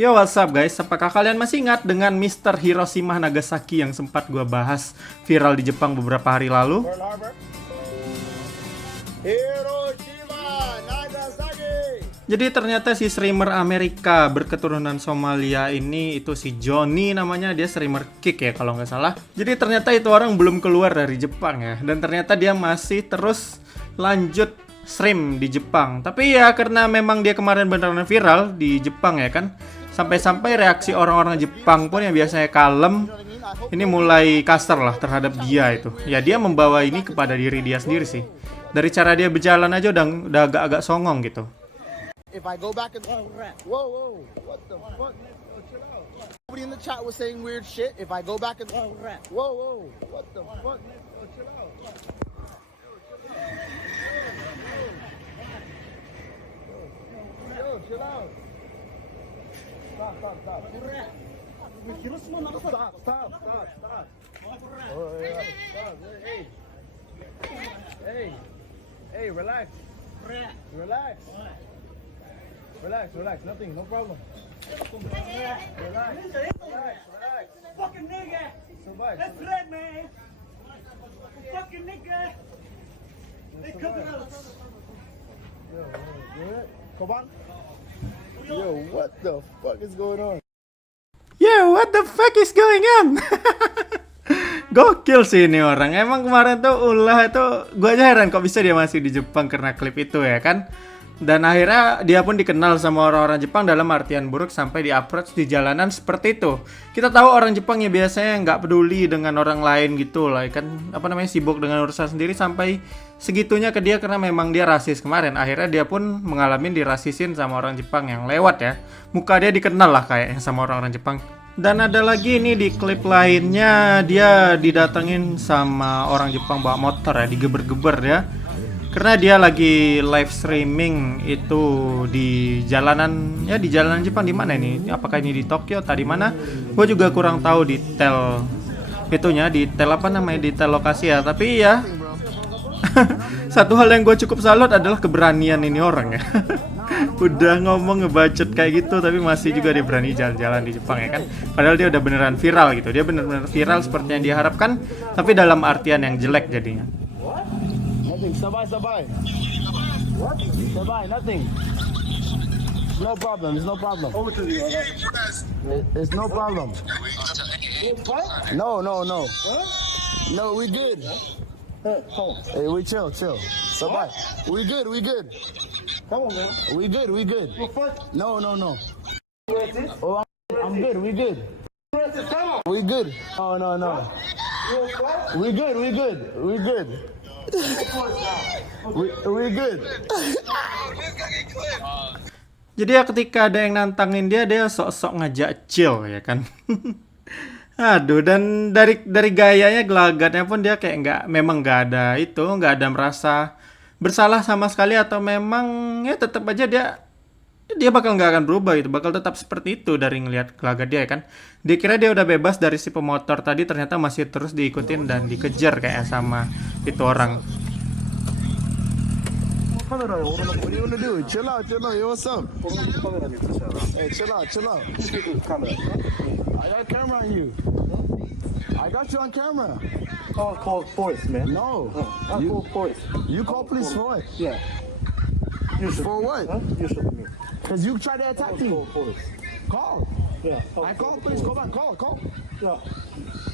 Yo, what's up guys? Apakah kalian masih ingat dengan Mr. Hiroshima Nagasaki yang sempat gua bahas viral di Jepang beberapa hari lalu? Pearl Harbor. Hiroshima, Nagasaki. Jadi ternyata si streamer Amerika berketurunan Somalia ini itu si Johnny namanya, dia streamer Kick ya kalau nggak salah. Jadi ternyata itu orang belum keluar dari Jepang ya, dan ternyata dia masih terus lanjut stream di Jepang. Tapi ya karena memang dia kemarin beneran viral di Jepang ya kan, sampai-sampai reaksi orang-orang Jepang pun yang biasanya kalem ini mulai kasar lah terhadap dia itu. Ya dia membawa ini kepada diri dia sendiri sih. Dari cara dia berjalan aja udah agak-agak songong gitu. If I go back and whoa, what the fuck? Nobody in the chat was saying weird shit. If I go back and whoa, what the fuck? Yo, chill out. Stop. Stop. Oh, yeah. Stop. Hey, relax. Relax. Nothing, no problem. Relax. Fucking nigga! Survive. That's red, man! Fucking nigga! They coming out! Yo, good. Come on. Yo, what the fuck is going on? Yo, what the fuck is going on? Gokil sih ini orang. Emang kemarin tuh ulah itu gua aja heran kok bisa dia masih di Jepang karena klip itu ya kan. Dan akhirnya dia pun dikenal sama orang-orang Jepang dalam artian buruk sampai di-approach di jalanan seperti itu. Kita tahu orang Jepang ya biasanya nggak peduli dengan orang lain gitu lah kan, sibuk dengan urusan sendiri sampai segitunya ke dia karena memang dia rasis kemarin. Akhirnya dia pun mengalami dirasisin sama orang Jepang yang lewat ya. Muka dia dikenal lah kayaknya sama orang-orang Jepang. Dan ada lagi nih di klip lainnya dia didatengin sama orang Jepang bawa motor ya, digeber-geber ya. Karena dia lagi live streaming itu di jalanan Jepang. Di mana ini? Apakah ini di Tokyo atau di mana? Gue juga kurang tahu detail itunya, detail lokasi ya. Tapi ya satu hal yang gue cukup salut adalah keberanian ini orang ya. Udah ngomong ngebacot kayak gitu tapi masih juga dia berani jalan-jalan di Jepang ya kan. Padahal dia udah beneran viral gitu. Dia bener-bener viral seperti yang diharapkan, tapi dalam artian yang jelek jadinya. Nothing. Sabai. What? Sabai, nothing. No problem. Over to you. It's no problem. No. No, we good. Hey, we chill. Sabai. We good. Come on, man. We good. No. Oh, I'm good. We good. We good. No. We good. We good. Jadi ya ketika ada yang nantangin dia sok-sok ngajak chill ya kan. Aduh, dan dari gayanya, gelagatnya pun dia kayak nggak ada merasa bersalah sama sekali, atau memang ya tetap aja dia bakal nggak akan berubah gitu, bakal tetap seperti itu dari ngelihat gelagat dia kan. Dia kira dia udah bebas dari si pemotor tadi, ternyata masih terus diikutin dan dikejar kayak sama itu orang. What do you wanna do? Chill out. Yo, what's up? Hey, chill out. I got a camera on you. I got you on camera. Call police, man. No. I call police. You call police for what? Yeah. You should. For what? Huh? You should me. Because you tried to attack me. Call police. Call. Yeah. I call police. Go back. Call. Yeah.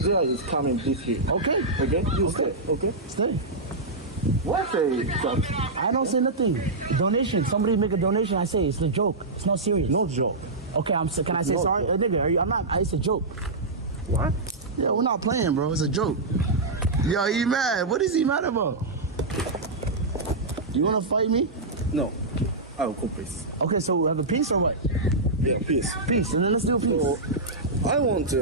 There is coming this year. Okay. Okay. You stay. Okay. Stay. What say? I don't say nothing. Donation. Somebody make a donation. I say it's a joke. It's not serious. No joke. Okay. Can I say No. sorry? Nigga, I'm not. It's a joke. What? Yeah, we're not playing, bro. It's a joke. Yo, he mad. What is he mad about? You wanna fight me? No. I will call police. Okay, so we have a peace or what? Yeah, please. Peace, and then let's do a peace. So, I want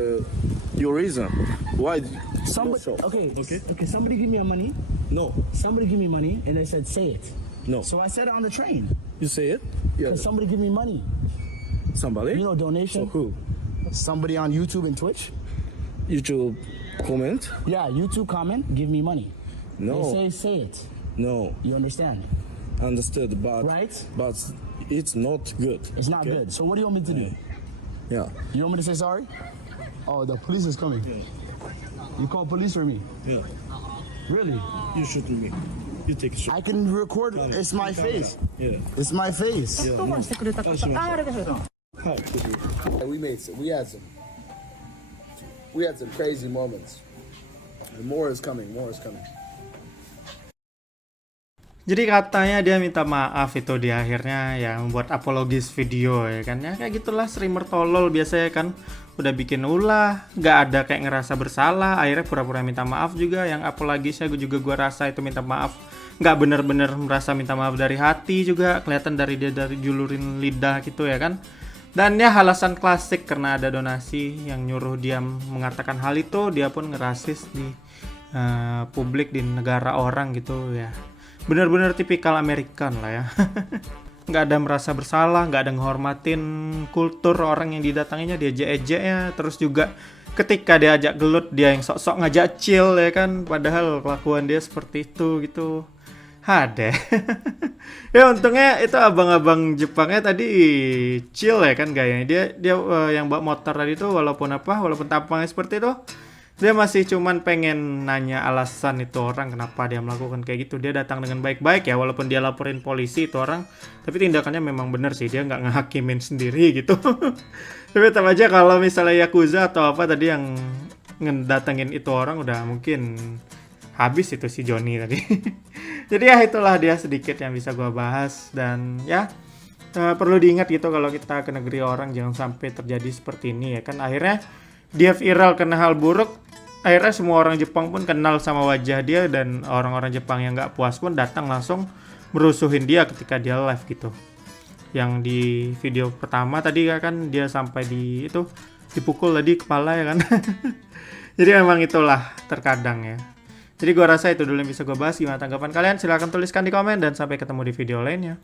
your reason. Why? Somebody, No, so- okay, Okay. okay. Somebody give me money. No. Somebody give me money, and they said say it. No. So I said it on the train. You say it? Yeah. Cause somebody give me money. Somebody? You know, donation. So who? Somebody on YouTube and Twitch. YouTube comment? Yeah, YouTube comment, give me money. No. They say it. No. You understand? Understood, but Right. but it's not good. It's not okay? good. So what do you want me to do? Yeah. You want me to say sorry? Oh, the police is coming. You call police for me? Yeah, Really? you should do me. You take a shot. I can record. It's my face. Yeah. It's my face. Yeah. Hi. We had some crazy moments. And more is coming. More is coming. Jadi katanya dia minta maaf itu di akhirnya ya, membuat apologis video ya kan, ya kayak gitulah streamer tolol biasanya kan, udah bikin ulah nggak ada kayak ngerasa bersalah, akhirnya pura-pura minta maaf juga. Yang apologisnya gue rasa itu minta maaf nggak bener-bener merasa minta maaf dari hati juga, kelihatan dari dia dari julurin lidah gitu ya kan. Dan ya alasan klasik karena ada donasi yang nyuruh dia mengatakan hal itu, dia pun ngerasis di publik di negara orang gitu ya. Bener-bener tipikal Amerikan lah ya. Nggak ada merasa bersalah, nggak ada ngehormatin kultur orang yang didatanginya, dia ejek-ejek ya. Terus juga ketika dia ajak gelut, dia yang sok-sok ngajak chill ya kan, padahal kelakuan dia seperti itu gitu. Ada. Ya untungnya itu abang-abang Jepangnya tadi chill ya kan gayanya. Dia yang bawa motor tadi tuh walaupun tampangnya seperti itu, dia masih cuman pengen nanya alasan itu orang kenapa dia melakukan kayak gitu. Dia datang dengan baik-baik ya, walaupun dia laporin polisi itu orang, tapi tindakannya memang bener sih, dia nggak ngehakimin sendiri gitu. Tapi tetap aja kalau misalnya Yakuza atau apa tadi yang ngedatengin itu orang, udah mungkin habis itu si Johnny tadi. Jadi ya itulah dia sedikit yang bisa gua bahas. Dan ya perlu diingat gitu kalau kita ke negeri orang, jangan sampai terjadi seperti ini ya kan. Akhirnya dia viral karena hal buruk, akhirnya semua orang Jepang pun kenal sama wajah dia, dan orang-orang Jepang yang nggak puas pun datang langsung merusuhin dia ketika dia live gitu. Yang di video pertama tadi kan dia sampai dipukul tadi kepala ya kan. Jadi memang itulah terkadang ya. Jadi gua rasa itu dulu yang bisa gua bahas. Gimana tanggapan kalian? Silahkan tuliskan di komen, dan sampai ketemu di video lainnya.